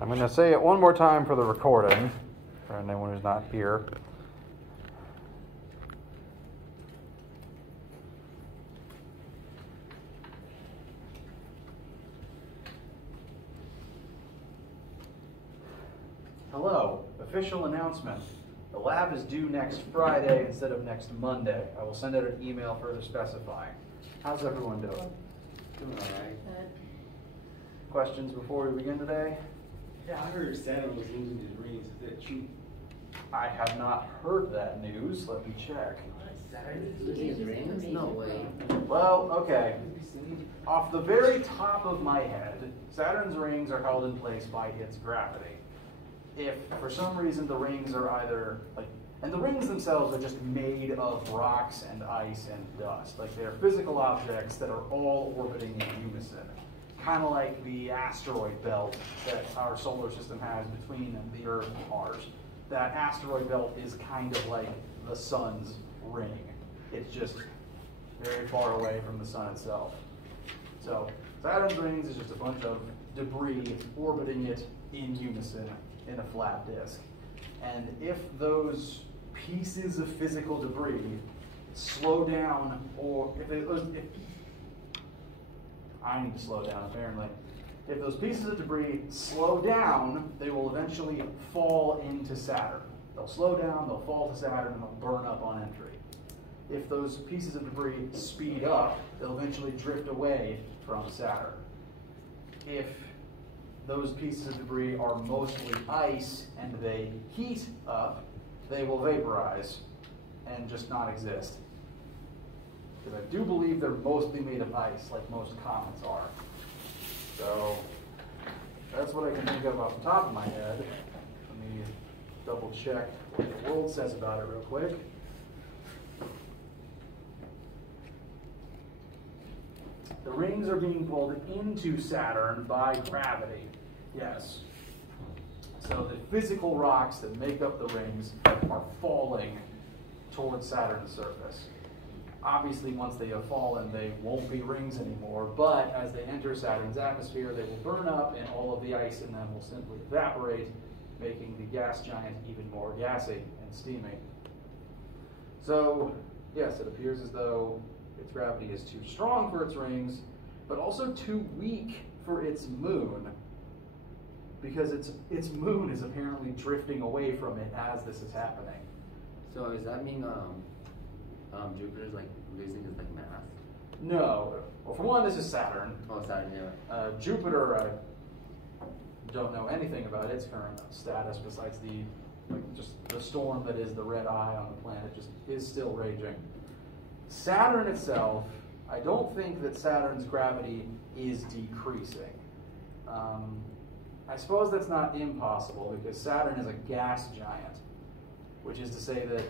I'm going to say it one more time for the recording, for anyone who's not here. Hello, official announcement. The lab is due next Friday instead of next Monday. I will send out an email further specifying. How's everyone doing? Doing all right. Questions before we begin today? Yeah, I heard Saturn was losing his rings. Is that true? I have not heard that news. Let me check. Saturn is losing his rings? No way. Well, okay. Off the very top of my head, Saturn's rings are held in place by its gravity. If for some reason the rings are either and the rings themselves are just made of rocks and ice and dust. Like they're physical objects that are all orbiting in unison. Kind of like the asteroid belt that our solar system has between the Earth and Mars. That asteroid belt is kind of like the sun's ring. It's just very far away from the sun itself. So Saturn's rings is just a bunch of debris orbiting it in unison in a flat disk. And if those pieces of physical debris slow down, or if I need to slow down apparently. If those pieces of debris slow down, they will eventually fall into Saturn. They'll slow down, they'll fall to Saturn, and they'll burn up on entry. If those pieces of debris speed up, they'll eventually drift away from Saturn. If those pieces of debris are mostly ice and they heat up, they will vaporize and just not exist. Because I do believe they're mostly made of ice, like most comets are. So that's what I can think of off the top of my head. Let me double check what the world says about it real quick. The rings are being pulled into Saturn by gravity. Yes. So the physical rocks that make up the rings are falling towards Saturn's surface. Obviously, once they have fallen, they won't be rings anymore, but as they enter Saturn's atmosphere, they will burn up and all of the ice in them will simply evaporate, making the gas giant even more gassy and steamy. So, yes, it appears as though its gravity is too strong for its rings, but also too weak for its moon, because its moon is apparently drifting away from it as this is happening. So does that mean Jupiter's like losing his like mass? No. Well, for one, this is Saturn. Oh, Saturn, yeah. Jupiter, I don't know anything about its current status besides just the storm that is the red eye on the planet just is still raging. Saturn itself, I don't think that Saturn's gravity is decreasing. I suppose that's not impossible because Saturn is a gas giant, which is to say that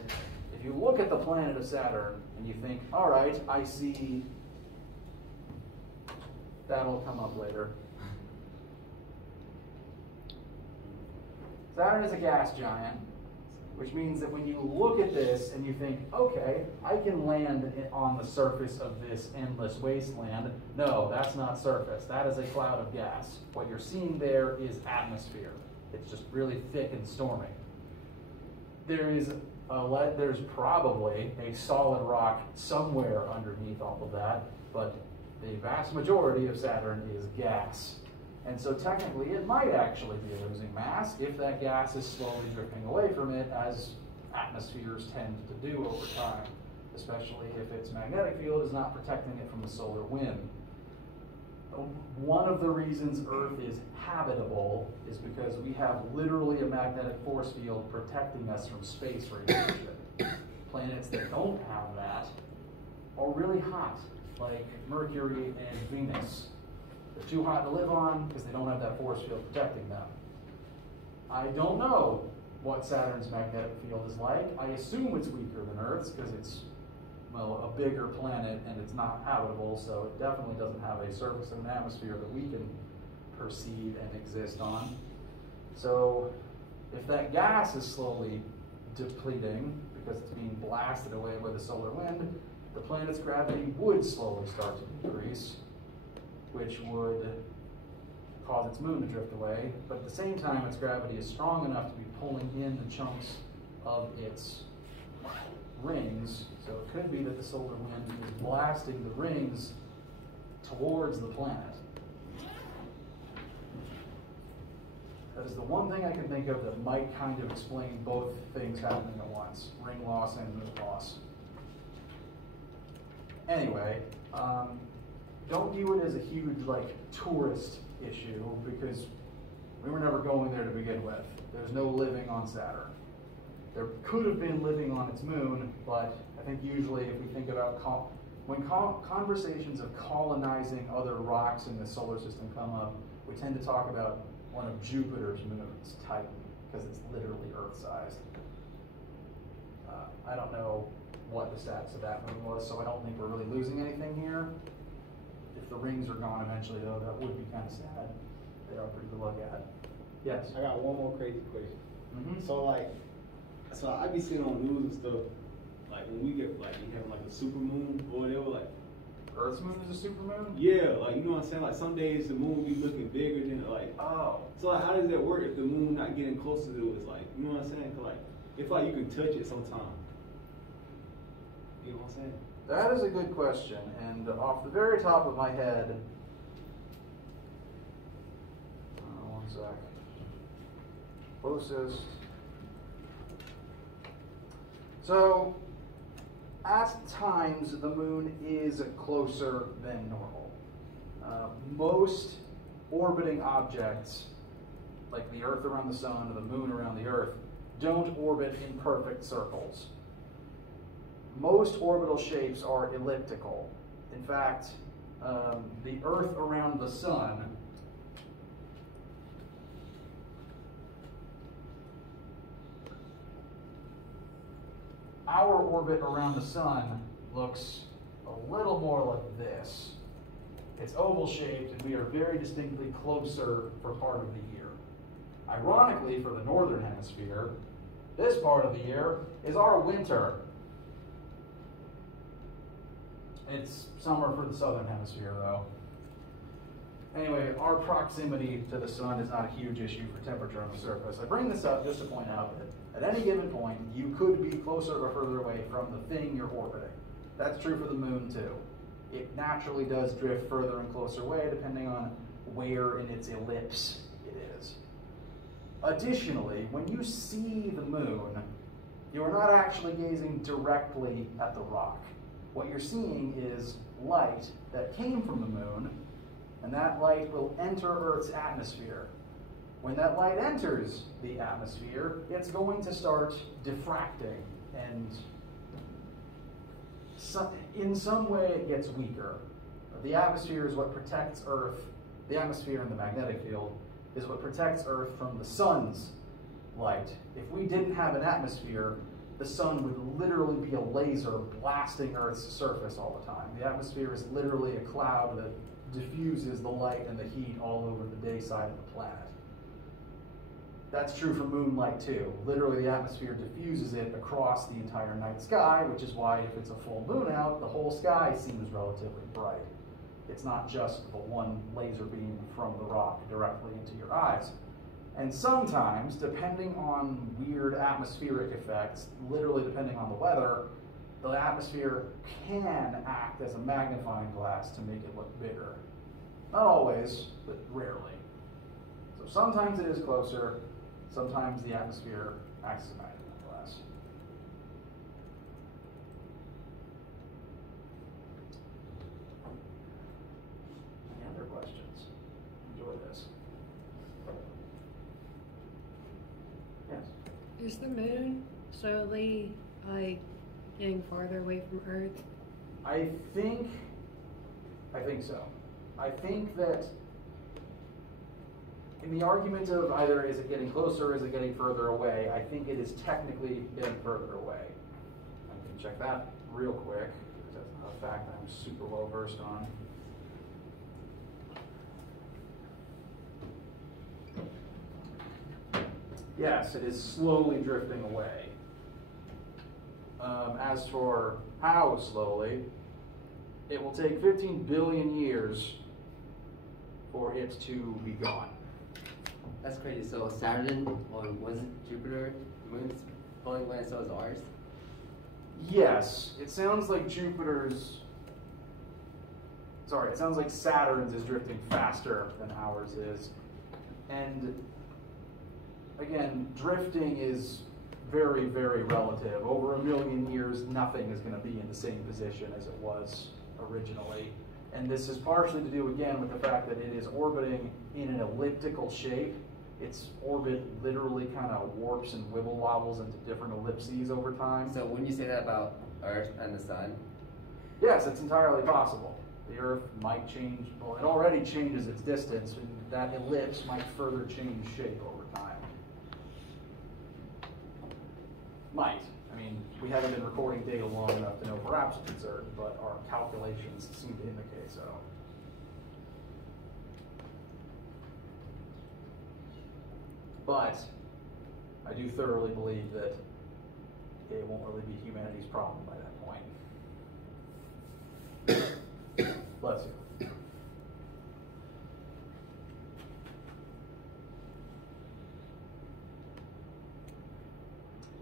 if you look at the planet of Saturn and you think, all right, I see, that'll come up later. Saturn is a gas giant, which means that when you look at this and you think, okay, I can land on the surface of this endless wasteland. No, that's not surface. That is a cloud of gas. What you're seeing there is atmosphere. It's just really thick and stormy. There's probably a solid rock somewhere underneath all of that, but the vast majority of Saturn is gas. And so technically it might actually be losing mass if that gas is slowly drifting away from it, as atmospheres tend to do over time, especially if its magnetic field is not protecting it from the solar wind. One of the reasons Earth is habitable is because we have literally a magnetic force field protecting us from space radiation. Planets that don't have that are really hot, like Mercury and Venus. They're too hot to live on because they don't have that force field protecting them. I don't know what Saturn's magnetic field is like. I assume it's weaker than Earth's because it's, well, a bigger planet and it's not habitable, so it definitely doesn't have a surface and an atmosphere that we can perceive and exist on. So if that gas is slowly depleting because it's being blasted away by the solar wind, the planet's gravity would slowly start to decrease, which would cause its moon to drift away, but at the same time, its gravity is strong enough to be pulling in the chunks of its rings. So it could be that the solar wind is blasting the rings towards the planet. That is the one thing I can think of that might kind of explain both things happening at once, ring loss and moon loss. Anyway, don't view it as a huge tourist issue, because we were never going there to begin with. There's no living on Saturn. There could have been living on its moon, but I think usually if we think about conversations of colonizing other rocks in the solar system come up, we tend to talk about one of Jupiter's moons, Titan, because it's literally Earth-sized. I don't know what the status of that moon was, so I don't think we're really losing anything here. If the rings are gone eventually, though, that would be kind of sad. They are pretty good to look at. Yes? I got one more crazy question. Mm-hmm. So I be seeing on news and stuff, like when we get, like, we have like a super moon or whatever, like, Earth's moon is a supermoon? yeah, like, you know what I'm saying? Like, some days the moon be looking bigger than, like, Oh. so like, how does that work if the moon not getting closer to it? It's like, you know what I'm saying? 'Cause like, if like you can touch it sometime. You know what I'm saying? That is a good question, and off the very top of my head, one sec. Closest. So, at times, the moon is closer than normal. Most orbiting objects, like the Earth around the Sun or the moon around the Earth, don't orbit in perfect circles. Most orbital shapes are elliptical. In fact, the Earth around the Sun our orbit around the Sun looks a little more like this. It's oval shaped, and we are very distinctly closer for part of the year. Ironically, for the northern hemisphere, this part of the year is our winter. It's summer for the southern hemisphere, though. Anyway, our proximity to the Sun is not a huge issue for temperature on the surface. I bring this up just to point out that at any given point, you could be closer or further away from the thing you're orbiting. That's true for the moon, too. It naturally does drift further and closer away depending on where in its ellipse it is. Additionally, when you see the moon, you are not actually gazing directly at the rock. What you're seeing is light that came from the moon, and that light will enter Earth's atmosphere. When that light enters the atmosphere, it's going to start diffracting, and in some way it gets weaker. The atmosphere is what protects Earth. The atmosphere and the magnetic field is what protects Earth from the sun's light. If we didn't have an atmosphere, the sun would literally be a laser blasting Earth's surface all the time. The atmosphere is literally a cloud that diffuses the light and the heat all over the day side of the planet. That's true for moonlight too. Literally, the atmosphere diffuses it across the entire night sky, which is why if it's a full moon out, the whole sky seems relatively bright. It's not just the one laser beam from the rock directly into your eyes. And sometimes, depending on weird atmospheric effects, literally depending on the weather, the atmosphere can act as a magnifying glass to make it look bigger. Not always, but rarely. So sometimes it is closer, sometimes the atmosphere acts as a magnifying glass. Any other questions? Enjoy this. Yes? Is the moon slowly, getting farther away from Earth? I think so. I think that in the argument of either is it getting closer or is it getting further away, I think it is technically getting further away. I can check that real quick, because that's not a fact I'm super well versed on. Yes, it is slowly drifting away. As for how slowly, it will take 15 billion years for it to be gone. That's crazy. So Saturn, or was it Jupiter, moon's pulling away, and so is ours? Yes, it sounds like it sounds like Saturn's is drifting faster than ours is. And again, drifting is very, very relative. Over 1 million years, nothing is going to be in the same position as it was originally. And this is partially to do, again, with the fact that it is orbiting in an elliptical shape. Its orbit literally kind of warps and wibble wobbles into different ellipses over time. So wouldn't you say that about Earth and the Sun? Yes, it's entirely possible. The Earth might change, well, it already changes its distance, and that ellipse might further change shape over time. Might. I mean, we haven't been recording data long enough to know for absolute certain, but our calculations seem to indicate so. But I do thoroughly believe that it won't really be humanity's problem by that point. Bless you.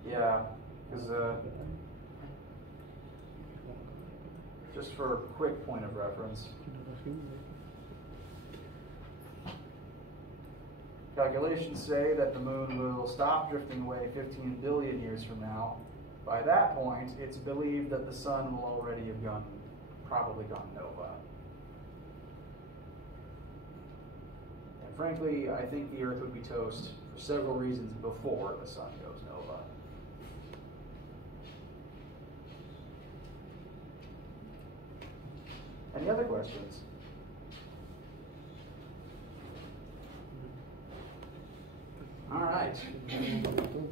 Yeah, because just for a quick point of reference, calculations say that the moon will stop drifting away 15 billion years from now. By that point, it's believed that the sun will already have probably gone nova. And frankly, I think the Earth would be toast for several reasons before the sun goes nova. Any other questions? All right.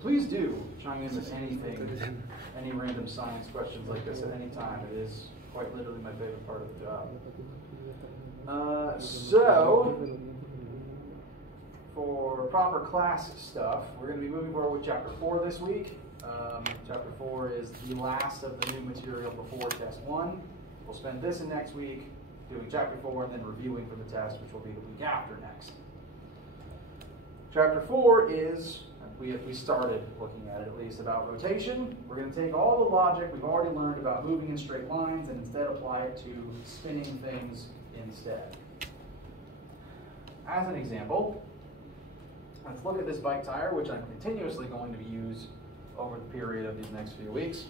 Please do chime in with anything, any random science questions like this at any time. It is quite literally my favorite part of the job. So, for proper class stuff, we're going to be moving forward with Chapter 4 this week. Chapter 4 is the last of the new material before Test 1. We'll spend this and next week doing Chapter 4 and then reviewing for the test, which will be the week after next. Chapter 4 is, we started looking at it at least, about rotation. We're going to take all the logic we've already learned about moving in straight lines and instead apply it to spinning things instead. As an example, let's look at this bike tire, which I'm continuously going to use over the period of these next few weeks.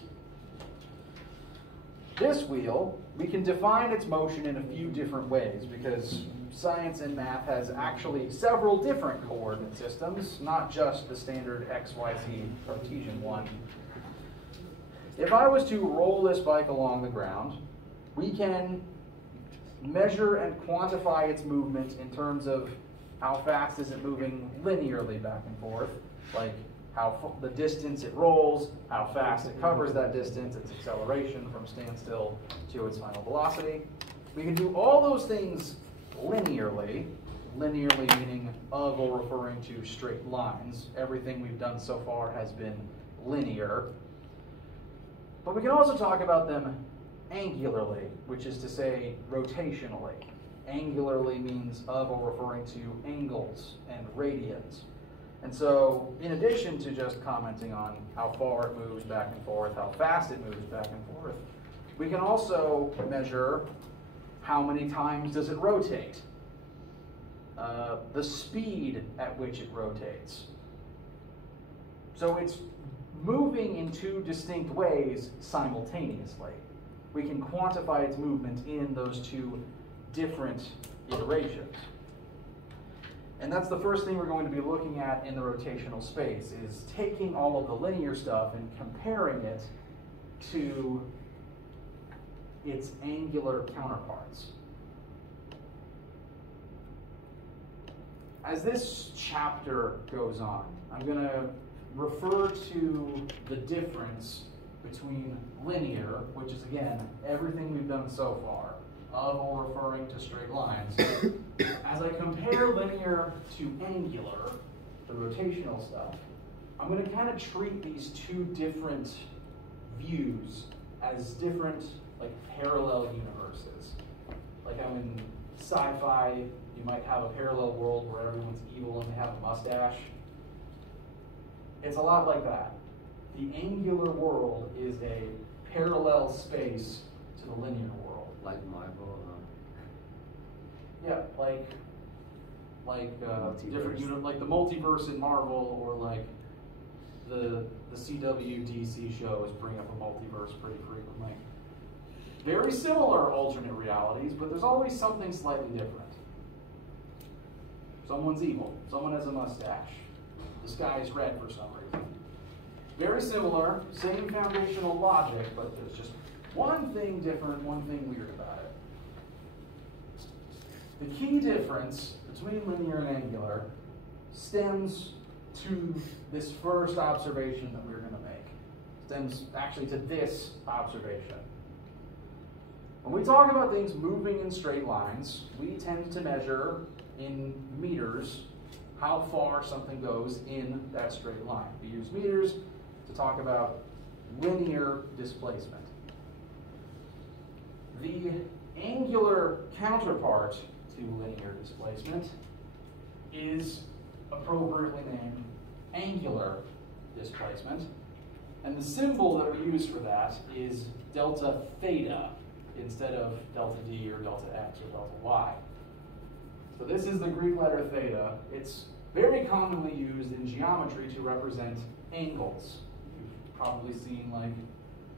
This wheel, we can define its motion in a few different ways because science and math has actually several different coordinate systems, not just the standard XYZ Cartesian one. If I was to roll this bike along the ground, we can measure and quantify its movement in terms of how fast is it moving linearly back and forth, like the distance it rolls, how fast it covers that distance, its acceleration from standstill to its final velocity. We can do all those things linearly meaning of or referring to straight lines. Everything we've done so far has been linear. But we can also talk about them angularly, which is to say rotationally. Angularly means of or referring to angles and radians. And so, in addition to just commenting on how far it moves back and forth, how fast it moves back and forth, we can also measure how many times does it rotate, the speed at which it rotates. So it's moving in two distinct ways simultaneously. We can quantify its movement in those two different iterations. And that's the first thing we're going to be looking at in the rotational space, is taking all of the linear stuff and comparing it to its angular counterparts. As this chapter goes on, I'm going to refer to the difference between linear, which is, again, everything we've done so far, of or referring to straight lines. As I compare linear to angular, the rotational stuff, I'm going to kind of treat these two different views as different, like, parallel universes. Like I'm in sci-fi, you might have a parallel world where everyone's evil and they have a mustache. It's a lot like that. The angular world is a parallel space to the linear world. Like Marvel. Yeah, like different Multiverse. like the multiverse in Marvel, or like the CW DC shows bring up a multiverse pretty frequently. Very similar alternate realities, but there's always something slightly different. Someone's evil. Someone has a mustache. The sky is red for some reason. Very similar, same foundational logic, but there's just one thing different, one thing weird about it. The key difference between linear and angular stems to this first observation that we're going to make. Stems actually to this observation. When we talk about things moving in straight lines, we tend to measure in meters how far something goes in that straight line. We use meters to talk about linear displacement. The angular counterpart to linear displacement is appropriately named angular displacement. And the symbol that we use for that is delta theta instead of delta d or delta x or delta y. So this is the Greek letter theta. It's very commonly used in geometry to represent angles. You've probably seen like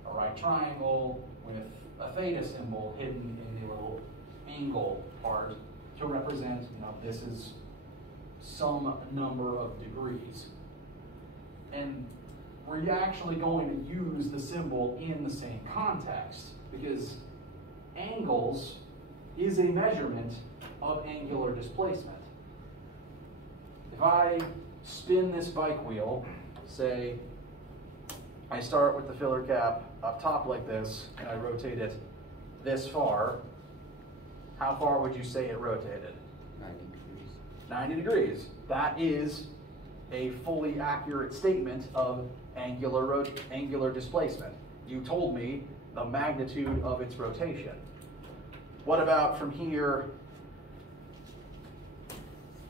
a right triangle with a theta symbol hidden in the little angle part to represent, this is some number of degrees. And we're actually going to use the symbol in the same context because angles is a measurement of angular displacement. If I spin this bike wheel, say I start with the filler cap up top like this, and I rotate it this far, how far would you say it rotated? 90 degrees. 90 degrees. That is a fully accurate statement of angular displacement. You told me the magnitude of its rotation. What about from here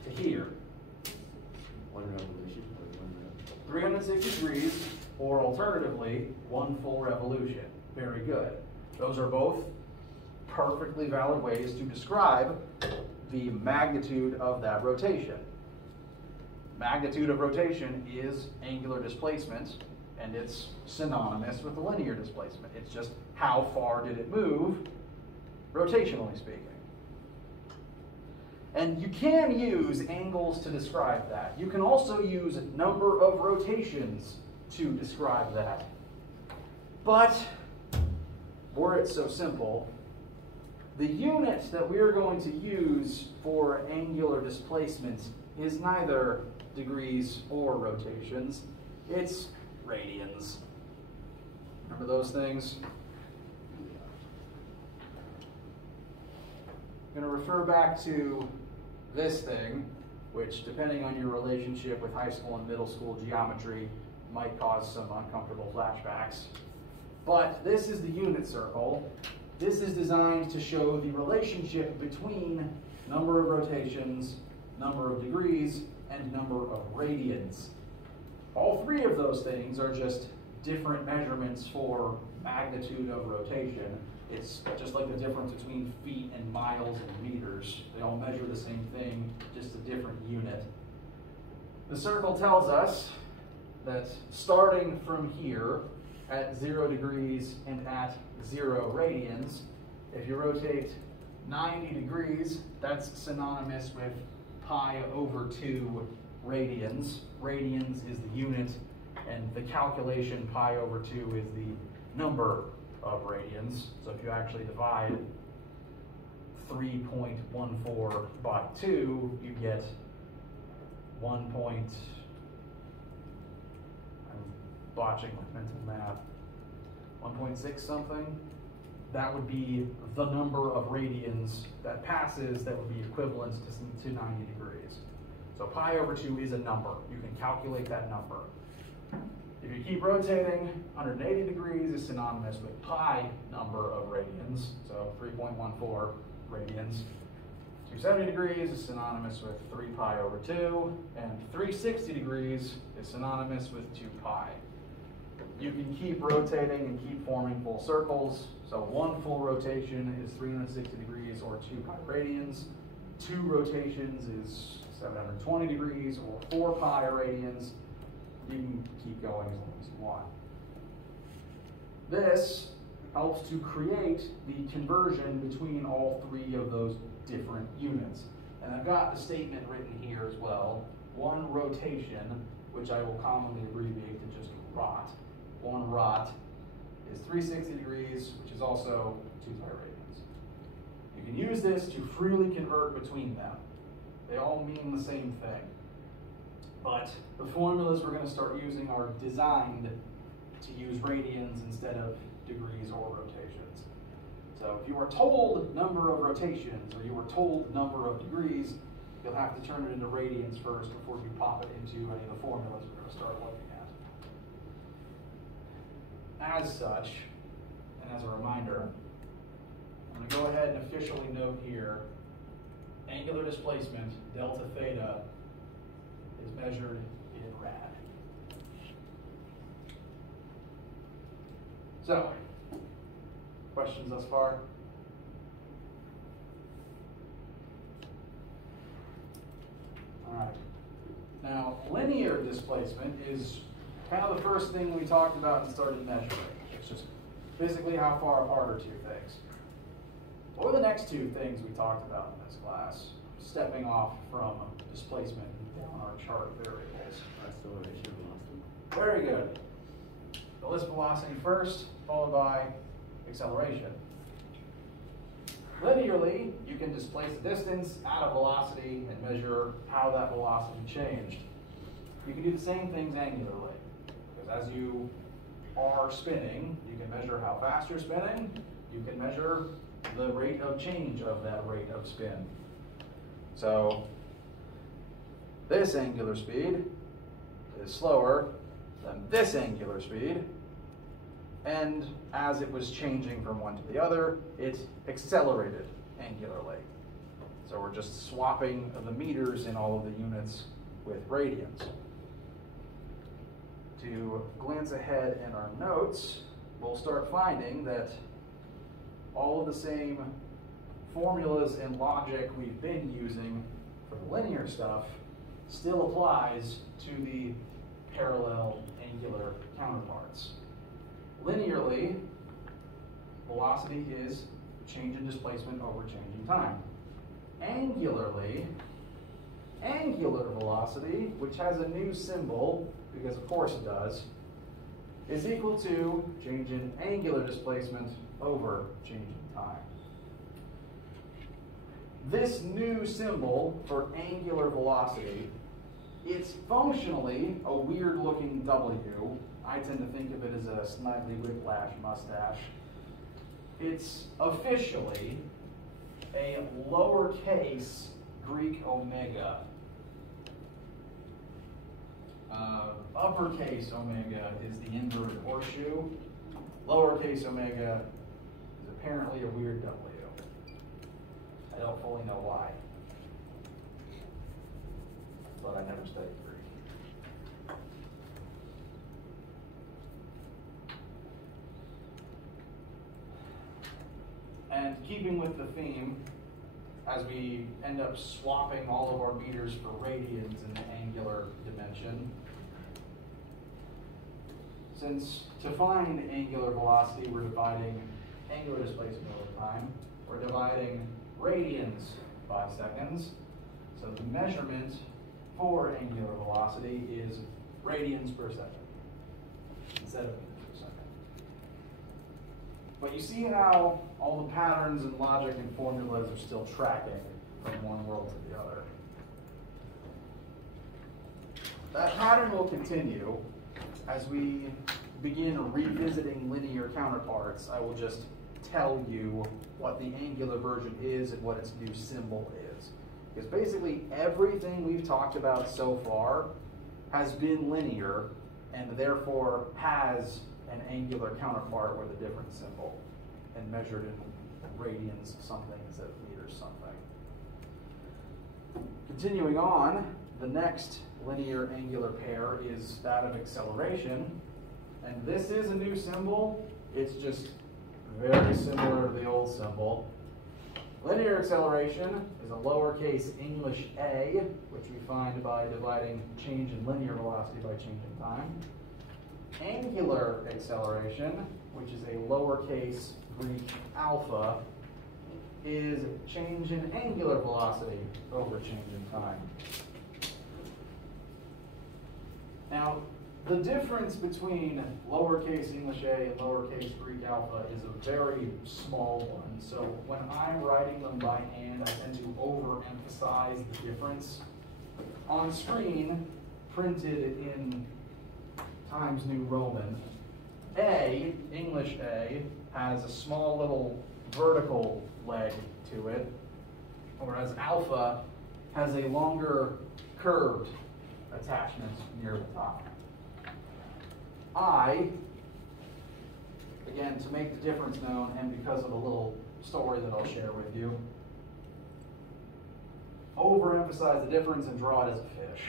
to here? One revolution or one revolution. 360 degrees, or alternatively, one full revolution. Very good. Those are both perfectly valid ways to describe the magnitude of that rotation. Magnitude of rotation is angular displacement, and it's synonymous with the linear displacement. It's just how far did it move, rotationally speaking. And you can use angles to describe that. You can also use number of rotations to describe that. But were it so simple, the unit that we're going to use for angular displacement is neither degrees or rotations. It's radians. Remember those things? I'm going to refer back to this thing, which, depending on your relationship with high school and middle school geometry, might cause some uncomfortable flashbacks. But this is the unit circle. This is designed to show the relationship between number of rotations, number of degrees, and number of radians. All three of those things are just different measurements for magnitude of rotation. It's just like the difference between feet and miles and meters. They all measure the same thing, just a different unit. The circle tells us that starting from here at 0 degrees and at 0 radians, if you rotate 90 degrees, that's synonymous with pi over 2 radians. Radians is the unit, and the calculation pi over 2 is the number of radians. So if you actually divide 3.14 by 2, you get 1. I'm botching with mental math. 1.6 something. That would be the number of radians that passes that would be equivalent to 90 degrees. So pi over 2 is a number. You can calculate that number. If you keep rotating, 180 degrees is synonymous with pi number of radians, so 3.14 radians. 270 degrees is synonymous with 3 pi over 2, and 360 degrees is synonymous with 2 pi. You can keep rotating and keep forming full circles. So one full rotation is 360 degrees or 2 pi radians. 2 rotations is 720 degrees or 4 pi radians. You can keep going as long as you want. This helps to create the conversion between all 3 of those different units. And I've got the statement written here as well. One rotation, which I will commonly abbreviate to just rot. One rot is 360 degrees, which is also 2 pi radians. You can use this to freely convert between them. They all mean the same thing. But the formulas we're going to start using are designed to use radians instead of degrees or rotations. So if you are told number of rotations or you were told number of degrees, you'll have to turn it into radians first before you pop it into any of the formulas we're going to start looking at. As such, and as a reminder, I'm going to go ahead and officially note here, angular displacement, delta theta, is measured in rad. So, questions thus far? All right. Now, linear displacement is kind of the first thing we talked about and started measuring. It's just physically how far apart are 2 things. What were the next 2 things we talked about in this class? Stepping off from displacement down our chart variables. Acceleration, velocity. Very good. We'll list velocity first, followed by acceleration. Linearly, you can displace a distance, add a velocity, and measure how that velocity changed. You can do the same things angularly, because as you are spinning, you can measure how fast you're spinning, you can measure the rate of change of that rate of spin. So, this angular speed is slower than this angular speed, and as it was changing from one to the other, it accelerated angularly. So we're just swapping the meters in all of the units with radians. To glance ahead in our notes, we'll start finding that all of the same formulas and logic we've been using for the linear stuff still applies to the parallel angular counterparts. Linearly, velocity is change in displacement over change in time. Angularly, angular velocity, which has a new symbol, because of course it does, is equal to change in angular displacement over change in time. This new symbol for angular velocity, it's functionally a weird looking W. I tend to think of it as a Snidely Whiplash mustache. It's officially a lowercase Greek omega. Uppercase omega is the inverted horseshoe. Lowercase omega is apparently a weird W. I don't fully know why, but I never studied Greek. And keeping with the theme, as we end up swapping all of our meters for radians in the angular dimension, since to find angular velocity, we're dividing angular displacement over time, we're dividing radians by seconds. So the measurement for angular velocity is radians per second instead of meters per second. But you see how all the patterns and logic and formulas are still tracking from one world to the other. That pattern will continue as we begin revisiting linear counterparts. I will just tell you what the angular version is and what its new symbol is. Because basically everything we've talked about so far has been linear and therefore has an angular counterpart with a different symbol and measured in radians something instead of meters something. Continuing on, the next linear angular pair is that of acceleration. And this is a new symbol. It's just very similar to the old symbol. Linear acceleration is a lowercase English a, which we find by dividing change in linear velocity by change in time. Angular acceleration, which is a lowercase Greek alpha, is change in angular velocity over change in time. Now, the difference between lowercase English a and lowercase Greek alpha is a very small one. So when I'm writing them by hand, I tend to overemphasize the difference. On screen, printed in Times New Roman, A, English A, has a small little vertical leg to it, whereas alpha has a longer curved attachment near the top. I, again, to make the difference known and because of a little story that I'll share with you, overemphasize the difference and draw it as a fish.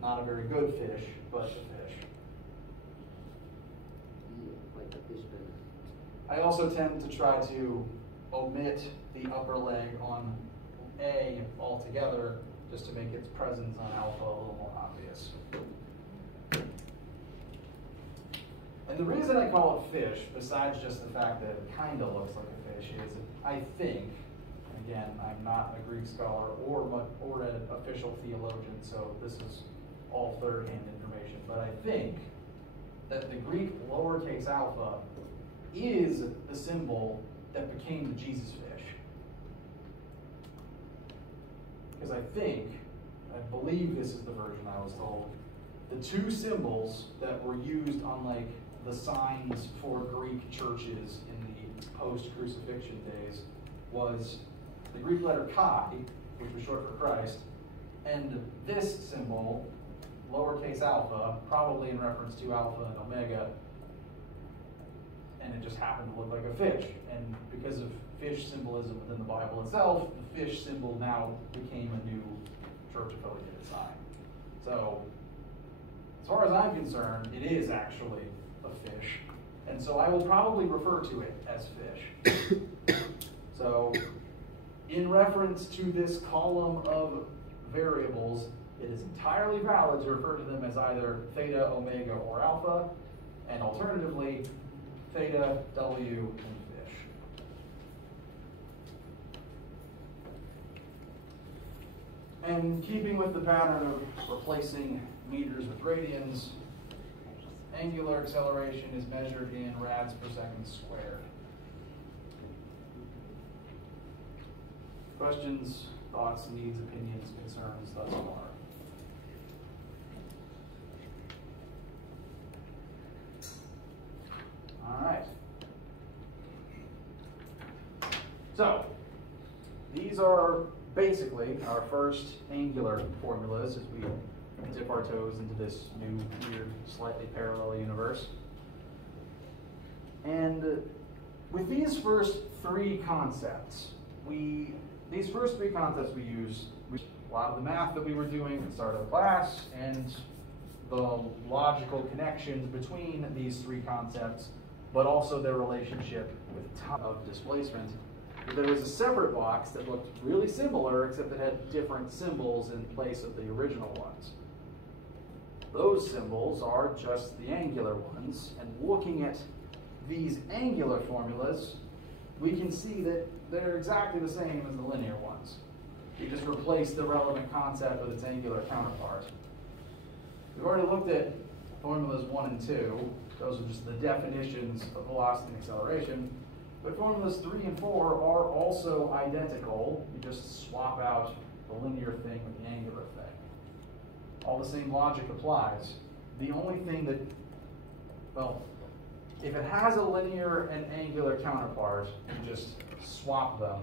Not a very good fish, but a fish. Like the fish fin. I also tend to try to omit the upper leg on A altogether, just to make its presence on alpha a little more obvious. And the reason I call it fish, besides just the fact that it kind of looks like a fish, is I think, again, I'm not a Greek scholar or an official theologian, so this is all third-hand information, but I think that the Greek lowercase alpha is the symbol that became the Jesus fish. Because I believe this is the version I was told, the two symbols that were used on like the signs for Greek churches in the post-crucifixion days was the Greek letter chi, which was short for Christ, and this symbol, lowercase alpha, probably in reference to alpha and omega, and it just happened to look like a fish. And because of fish symbolism within the Bible itself, the fish symbol now became a new church-affiliated sign. So, as far as I'm concerned, it is actually a fish. And so I will probably refer to it as fish. So, in reference to this column of variables, it is entirely valid to refer to them as either theta, omega, or alpha, and alternatively, theta, W, and fish. And keeping with the pattern of replacing meters with radians, angular acceleration is measured in rads per second squared. Questions, thoughts, needs, opinions, concerns thus far? All right. So, these are basically our first angular formulas as we dip our toes into this new, weird, slightly parallel universe. And with these first three concepts, we use a lot of the math that we were doing at the start of the class and the logical connections between these three concepts, but also their relationship with time of displacement. There was a separate box that looked really similar, except it had different symbols in place of the original ones. Those symbols are just the angular ones, and looking at these angular formulas, we can see that they're exactly the same as the linear ones. You just replace the relevant concept with its angular counterpart. We've already looked at formulas 1 and 2. Those are just the definitions of velocity and acceleration. But formulas 3 and 4 are also identical. You just swap out the linear thing with the angular thing. All the same logic applies. The only thing that, well, if it has a linear and angular counterpart, you just swap them.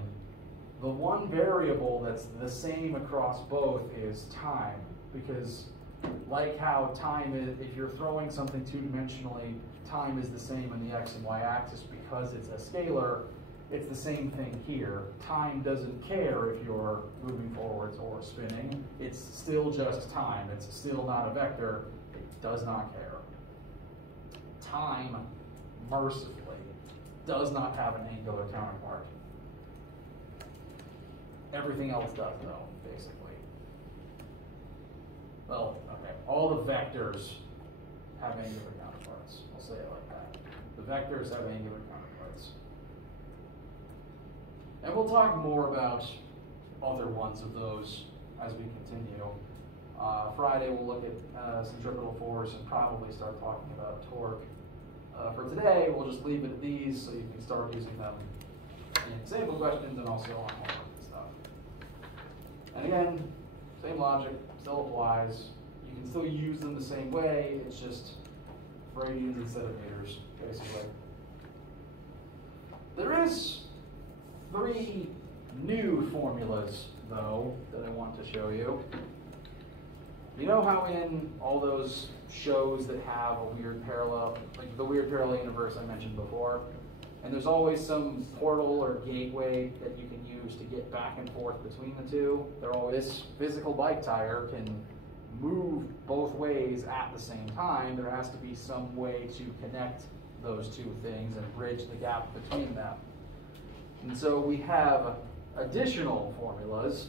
The one variable that's the same across both is time, because like how time is, if you're throwing something two-dimensionally, time is the same on the x and y axis because it's a scalar. it's the same thing here. Time doesn't care if you're moving forwards or spinning. It's still just time. It's still not a vector. It does not care. Time, mercifully, does not have an angular counterpart. Everything else does, though, basically. Well, okay, all the vectors have angular counterparts. I'll say it like that. The vectors have angular counterparts. And we'll talk more about other ones of those as we continue. Friday we'll look at centripetal force and probably start talking about torque. For today, we'll just leave it at these so you can start using them in example questions and also on homework and stuff. And again, same logic still applies. You can still use them the same way, it's just radians instead of meters, basically. There is 3 new formulas, though, that I want to show you. You know how in all those shows that have a weird parallel, like the weird parallel universe I mentioned before, and there's always some portal or gateway that you can use to get back and forth between the two? This physical bike tire can move both ways at the same time. There has to be some way to connect those two things and bridge the gap between them. And so we have additional formulas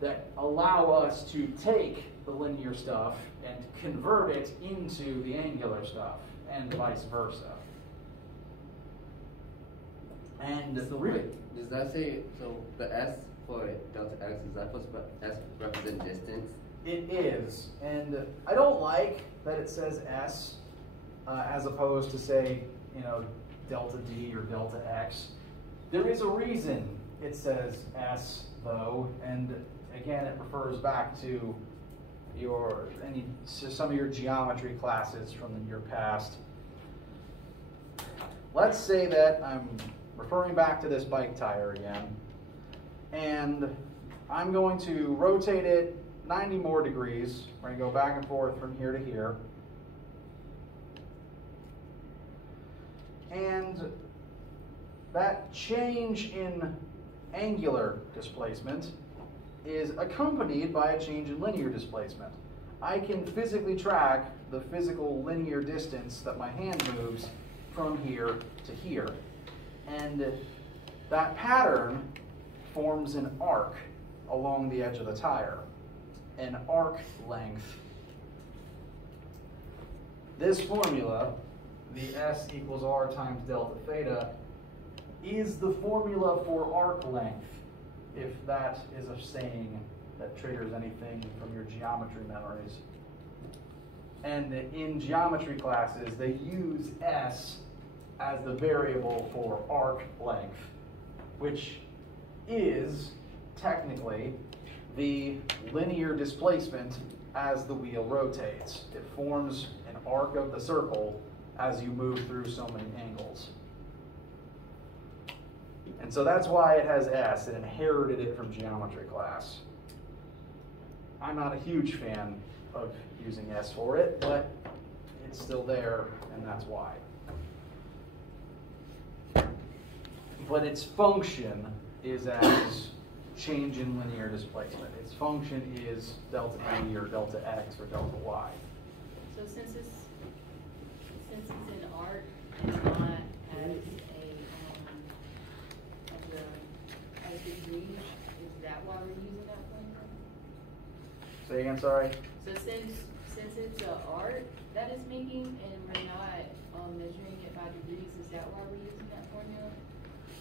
that allow us to take the linear stuff and convert it into the angular stuff, and vice versa. And So really, wait, does that say, so the S for delta X, is that supposed to S represent distance? it is, and I don't like that it says S as opposed to, say, you know, delta D or delta X. There is a reason it says S, though, and again, it refers back to some of your geometry classes from your past. Let's say that I'm referring back to this bike tire again, and I'm going to rotate it 90 more degrees. We're going to go back and forth from here to here. And that change in angular displacement is accompanied by a change in linear displacement. I can physically track the physical linear distance that my hand moves from here to here. And that pattern forms an arc along the edge of the tire, an arc length. This formula, the S equals R times delta theta, is the formula for arc length, if that is a saying that triggers anything from your geometry memories. And in geometry classes, they use S as the variable for arc length, which is technically the linear displacement as the wheel rotates. It forms an arc of the circle as you move through so many angles. And so that's why it has S. It inherited it from geometry class. I'm not a huge fan of using S for it, but it's still there, and that's why. But its function is as change in linear displacement. Its function is delta D or delta X or delta Y. So since it's in arc and not as degree, is that why we're using that formula? Say again, sorry? So since it's an arc that it's making and we're not measuring it by degrees, is that why we're using that formula?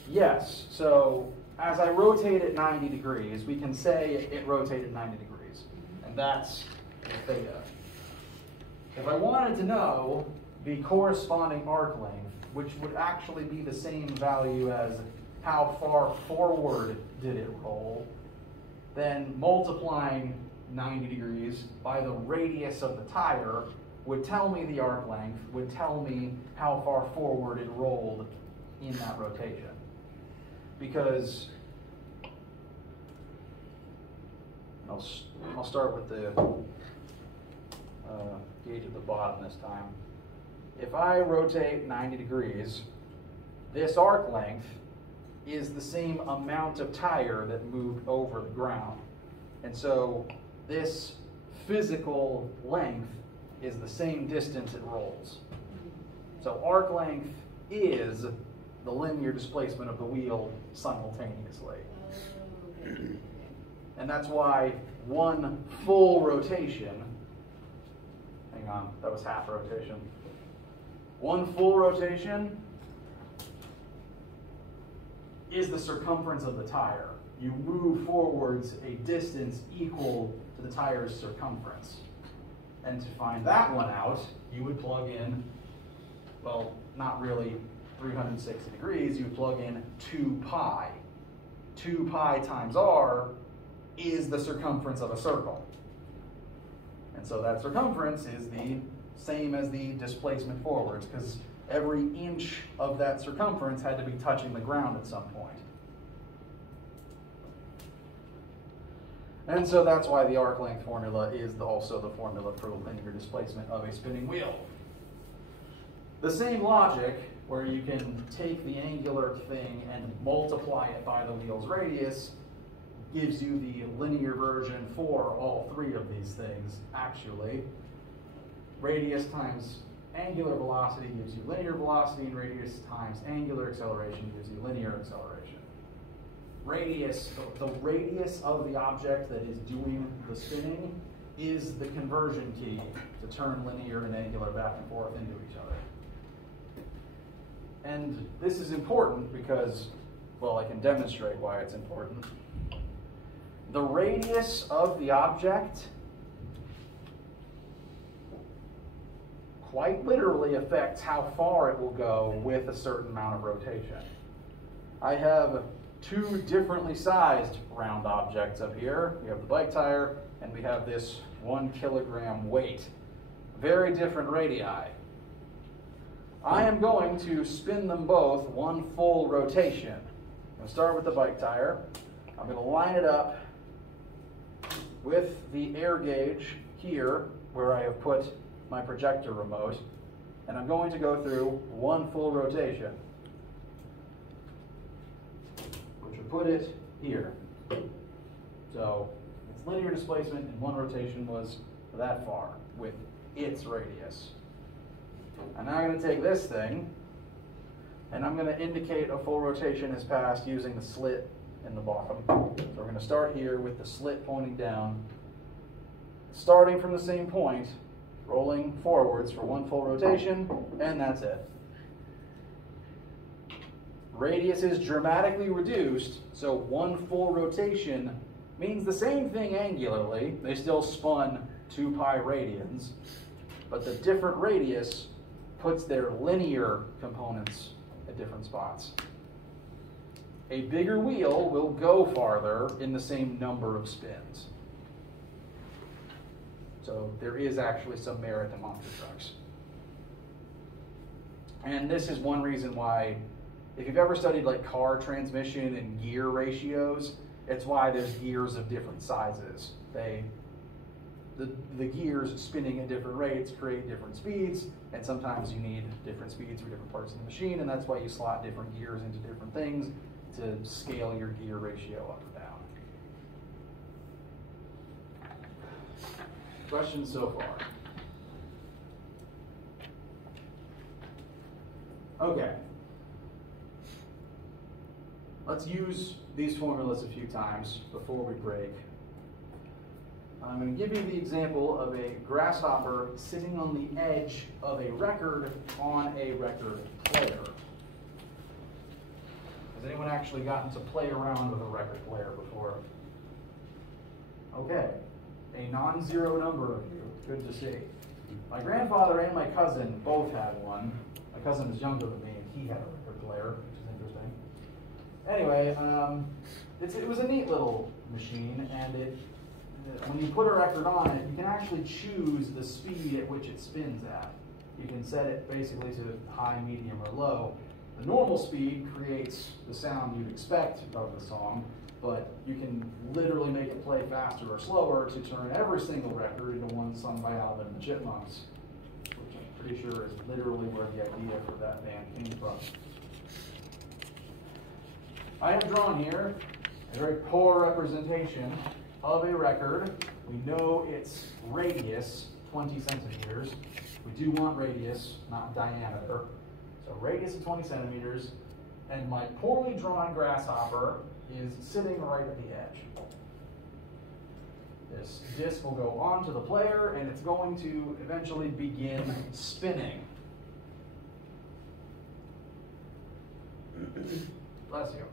Yes. So as I rotate it 90 degrees, we can say it rotated 90 degrees, and that's the theta. If I wanted to know the corresponding arc length, which would actually be the same value as how far forward did it roll, then multiplying 90 degrees by the radius of the tire would tell me the arc length, would tell me how far forward it rolled in that rotation. Because I'll start with the gauge at the bottom this time. If I rotate 90 degrees, this arc length is the same amount of tire that moved over the ground. And so this physical length is the same distance it rolls. So arc length is the linear displacement of the wheel simultaneously. Oh, okay. And that's why one full rotation, hang on, that was half rotation. One full rotation is the circumference of the tire. You move forwards a distance equal to the tire's circumference. And to find that one out, you would plug in, well, not really 360 degrees, you would plug in 2 pi. 2 pi times r is the circumference of a circle. And so that circumference is the same as the displacement forwards, because every inch of that circumference had to be touching the ground at some point. And so that's why the arc length formula is also the formula for linear displacement of a spinning wheel. The same logic, where you can take the angular thing and multiply it by the wheel's radius, gives you the linear version for all three of these things, actually. Radius times angular velocity gives you linear velocity, and radius times angular acceleration gives you linear acceleration. Radius, the radius of the object that is doing the spinning is the conversion key to turn linear and angular back and forth into each other. And this is important because, well, I can demonstrate why it's important. The radius of the object quite literally affects how far it will go with a certain amount of rotation. I have two differently sized round objects up here. We have the bike tire, and we have this 1 kilogram weight. Very different radii. I am going to spin them both one full rotation. I'm going to start with the bike tire. I'm going to line it up with the air gauge here, where I have put my projector remote, and I'm going to go through one full rotation, which would put it here. So its linear displacement in one rotation was that far with its radius. And now I'm going to take this thing, and I'm going to indicate a full rotation has passed using the slit in the bottom. So we're going to start here with the slit pointing down, starting from the same point, rolling forwards for one full rotation, and that's it. Radius is dramatically reduced, so one full rotation means the same thing angularly. They still spun 2 pi radians, but the different radius puts their linear components at different spots. A bigger wheel will go farther in the same number of spins. So there is actually some merit to monster trucks. And this is one reason why, if you've ever studied like car transmission and gear ratios, it's why there's gears of different sizes. The gears spinning at different rates create different speeds, and sometimes you need different speeds for different parts of the machine, and that's why you slot different gears into different things to scale your gear ratio up or down. Questions so far? Okay. Let's use these formulas a few times before we break. I'm going to give you the example of a grasshopper sitting on the edge of a record on a record player. Has anyone actually gotten to play around with a record player before? Okay. A non-zero number of you. Good to see. My grandfather and my cousin both had one. My cousin is younger than me, and he had a record player, which is interesting. Anyway, it was a neat little machine, and when you put a record on it, you can actually choose the speed at which it spins at. You can set it basically to high, medium, or low. The normal speed creates the sound you'd expect of the song, but you can literally make it play faster or slower to turn every single record into one sung by Alvin and the Chipmunks, which I'm pretty sure is literally where the idea for that band came from. I have drawn here a very poor representation of a record. We know its radius, 20 centimeters. We do want radius, not diameter. So radius of 20 centimeters, and my poorly drawn grasshopper is sitting right at the edge. This disc will go onto the player, and it's going to eventually begin spinning. Bless you.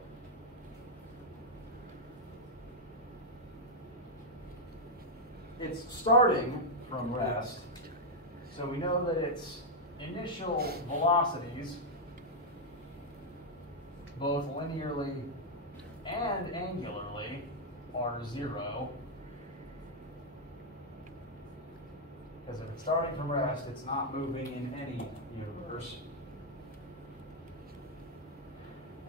It's starting from rest, so we know that its initial velocities, both linearly and angularly, are 0. Because if it's starting from rest, it's not moving in any universe.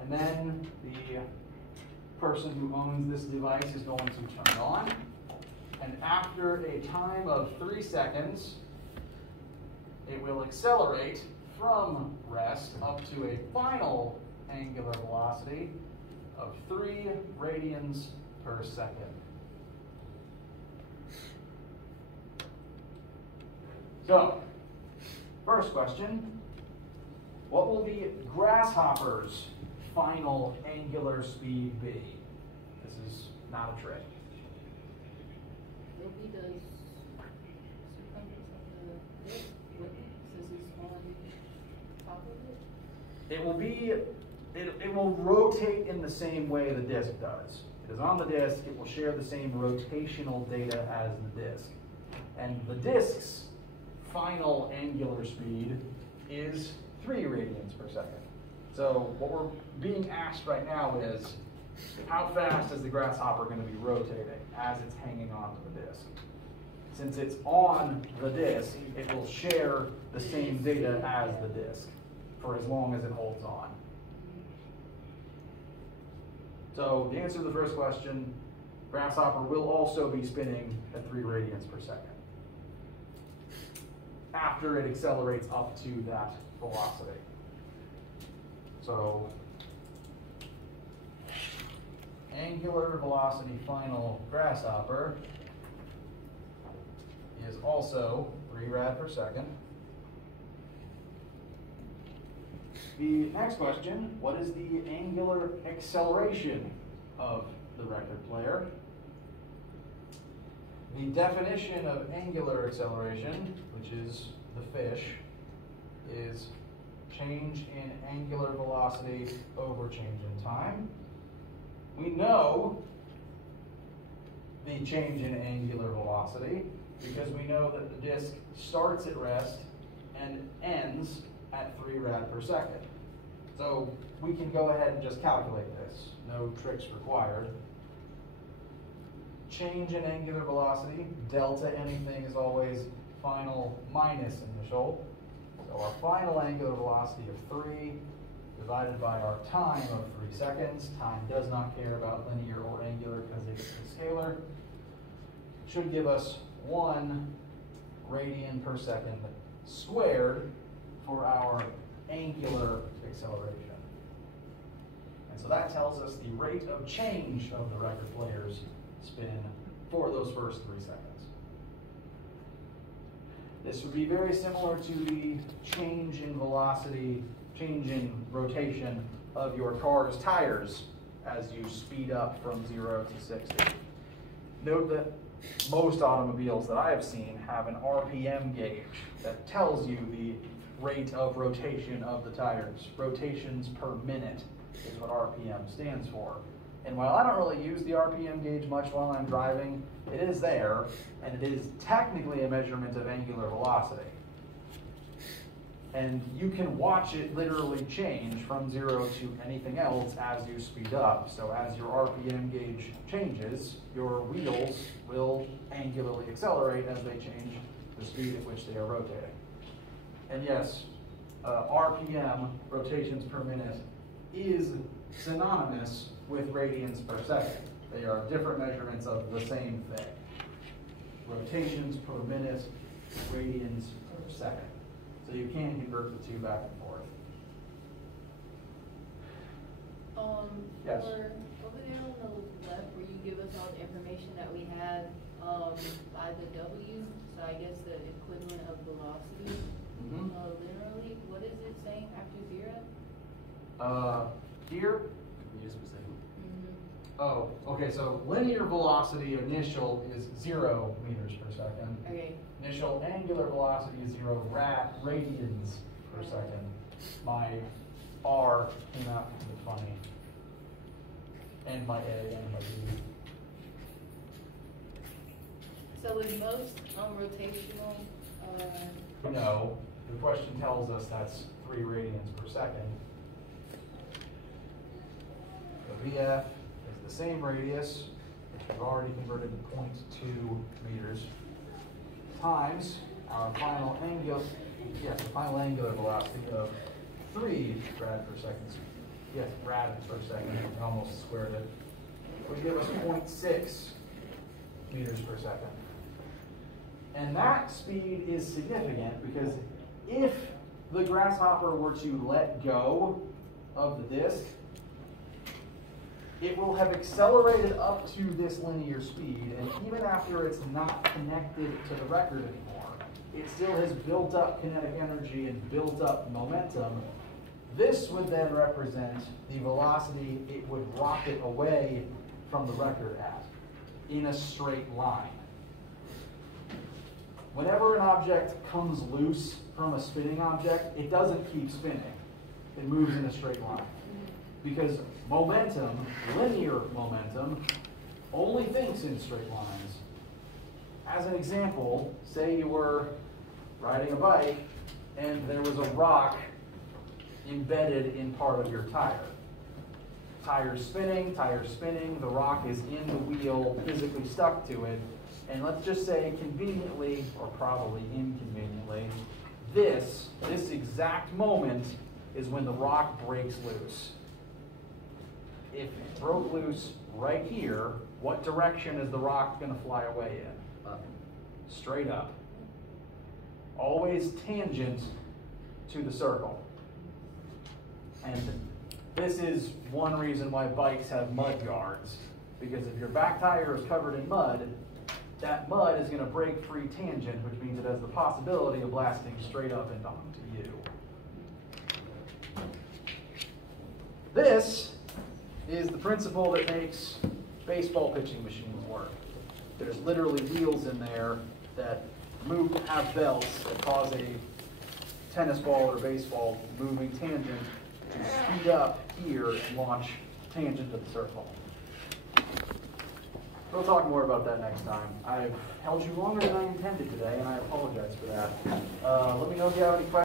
And then the person who owns this device is going to turn it on. And after a time of 3 seconds, it will accelerate from rest up to a final angular velocity of 3 radians per second. So, first question, what will the grasshopper's final angular speed be? This is not a trick. It'll be the circumference of the disc, since it's on top of it. It will be, it will rotate in the same way the disk does. It is on the disk, it will share the same rotational data as the disk. And the disk's final angular speed is 3 radians per second. So what we're being asked right now is, how fast is the grasshopper going to be rotating as it's hanging onto the disk? Since it's on the disk, it will share the same data as the disk for as long as it holds on. So the answer to the first question, grasshopper will also be spinning at 3 radians per second after it accelerates up to that velocity. So angular velocity final grasshopper is also 3 rad per second. The next question, what is the angular acceleration of the record player? The definition of angular acceleration, which is the fish, is change in angular velocity over change in time. We know the change in angular velocity because we know that the disk starts at rest and ends at 3 rad per second. So we can go ahead and just calculate this. No tricks required. Change in angular velocity, delta anything is always final minus initial. So our final angular velocity of 3 divided by our time of 3 seconds. Time does not care about linear or angular because it's a scalar. Should give us 1 radian per second squared for our angular acceleration. And so that tells us the rate of change of the record player's spin for those first 3 seconds. This would be very similar to the change in velocity, change in rotation of your car's tires as you speed up from 0 to 60. Note that most automobiles that I have seen have an RPM gauge that tells you the rate of rotation of the tires. Rotations per minute is what RPM stands for. And while I don't really use the RPM gauge much while I'm driving, it is there, and it is technically a measurement of angular velocity. And you can watch it literally change from 0 to anything else as you speed up. So as your RPM gauge changes, your wheels will angularly accelerate as they change the speed at which they are rotating. And yes, RPM, rotations per minute, is synonymous with radians per second. They are different measurements of the same thing. Rotations per minute, radians per second. So you can convert the two back and forth. Yes. For over there on the left where you give us all the information that we have, by the W, so I guess the equivalent of velocity, Mhm. literally, what is it saying after 0? Here, Meters per second. oh, okay, so linear velocity initial is 0 meters per second. Okay, Initial angular velocity is 0 radians per second. My R came out a bit funny. And my A and my B. so with most, rotational, No, the question tells us that's 3 radians per second. The VF is the same radius, which we've already converted to 0.2 meters, times our final angular, the final angular velocity of 3 rad per second. Yes, rad per second, I almost squared it. Would give us 0.6 meters per second. And that speed is significant because if the grasshopper were to let go of the disk, it will have accelerated up to this linear speed, and even after it's not connected to the record anymore, it still has built up kinetic energy and built up momentum. This would then represent the velocity it would rocket away from the record at, in a straight line. Whenever an object comes loose from a spinning object, it doesn't keep spinning. It moves in a straight line. Because momentum, linear momentum, only thinks in straight lines. As an example, say you were riding a bike and there was a rock embedded in part of your tire. Tire's spinning, the rock is in the wheel, physically stuck to it, and let's just say conveniently, or probably inconveniently, this exact moment is when the rock breaks loose. If it broke loose right here, what direction is the rock going to fly away in? Up. Straight up. Always tangent to the circle. And this is one reason why bikes have mud guards. Because if your back tire is covered in mud, that mud is going to break free tangent, which means it has the possibility of blasting straight up and onto you. This is the principle that makes baseball pitching machines work. There's literally wheels in there that have belts that cause a tennis ball or baseball moving tangent to speed up here and launch tangent to the circle. We'll talk more about that next time. I've held you longer than I intended today, and I apologize for that. Let me know if you have any questions.